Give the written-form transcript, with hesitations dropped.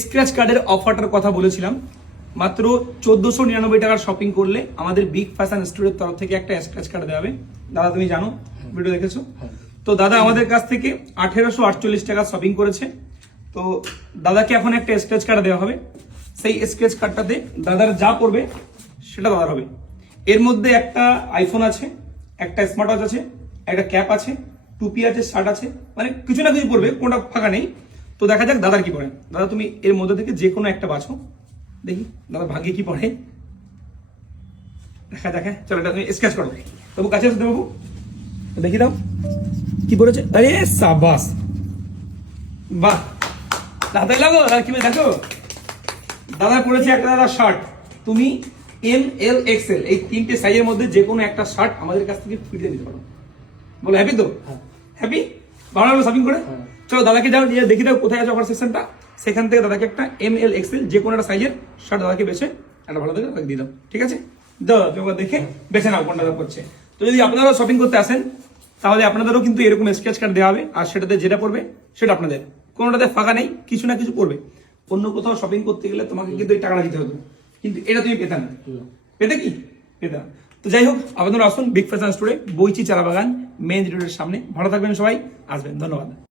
Scratch কার্ডের অফারটার কথা বলেছিলাম। মাত্র 1499 টাকার শপিং করলে আমাদের বিগ ফ্যাশন স্টোরের তরফ থেকে একটা স্ক্র্যাচ কার্ড দেওয়া হবে। দাদা তুমি জানো, ভিডিও দেখেছো তো। দাদা আমাদের কাছ থেকে 1848 টাকা শপিং করেছে। তো দাদাকে এখন একটা স্ক্র্যাচ কার্ড দেওয়া হবে। সেই স্ক্র্যাচ কার্ডটাতে দাদার যা পড়বে সেটা দাদার হবে। এর মধ্যে একটা আইফোন আছে, একটা স্মার্ট ওয়াচ আছে, একটা ক্যাপ আছে, টুপি আছে, শার্ট আছে, মানে কিছু না কিছু পড়বে, কোনটা ফাঁকা নেই। তো দেখা যাক দাদার কি পড়ে। দাদা তুমি এর মধ্যে থেকে যে কোনো একটা বাছো, দেখি দাদা ভাগ্যে কি পড়ে, দেখা যাক। হ্যাঁ চলো, এটা তুমি স্কেচ করো। তবু কাছে আসতে বাবু, দেখি দাও কি পড়েছে। আরে সাবাস, বাহ দাদা লাগো। দাদা কি দেখো, দাদা পড়েছে একটা দাদা শার্ট। তুমি ML XL এই তিনটে সাইজের মধ্যে যে কোনো একটা শার্ট আমাদের কাছ থেকে ফ্রিতে দিতে পারো। বলো হ্যাপি তো? হ্যাপি? ভালো লাগলো শপিং করে? চলো দাদাকে যাও, নিয়ে দেখি দাও কোথায় আছে অফার সেকশনটা। সেখান থেকে দাদাকে একটা ML XL যে কোনো একটা সাইজের শার্ট দাদাকে বেছে একটা ভালো দেখে দাদাকে দিয়ে দাও, ঠিক আছে? দাও তোমরা দেখে বেছে নাও কোনটা দাদা করছে। তো যদি আপনারাও শপিং করতে আসেন তাহলে আপনাদেরও কিন্তু এরকম স্ক্র্যাচ কার্ড দেওয়া হবে, আর সেটাতে যেটা পড়বে সেটা আপনাদের, কোনোটাতে ফাঁকা নেই, কিছু না কিছু পড়বে। অন্য কোথাও শপিং করতে গেলে তোমাকে কিন্তু এই টাকাটা দিতে হতো, কিন্তু এটা তুমি পেতে না। পেতে কি? পেতে না। তো যাই হোক, আপনারা আসুন বিগ ফ্যাশন স্টোরে, বইচি চারা বাগান, মেইন রোডের সামনে। ভালো থাকবেন সবাই, আসবেন। ধন্যবাদ।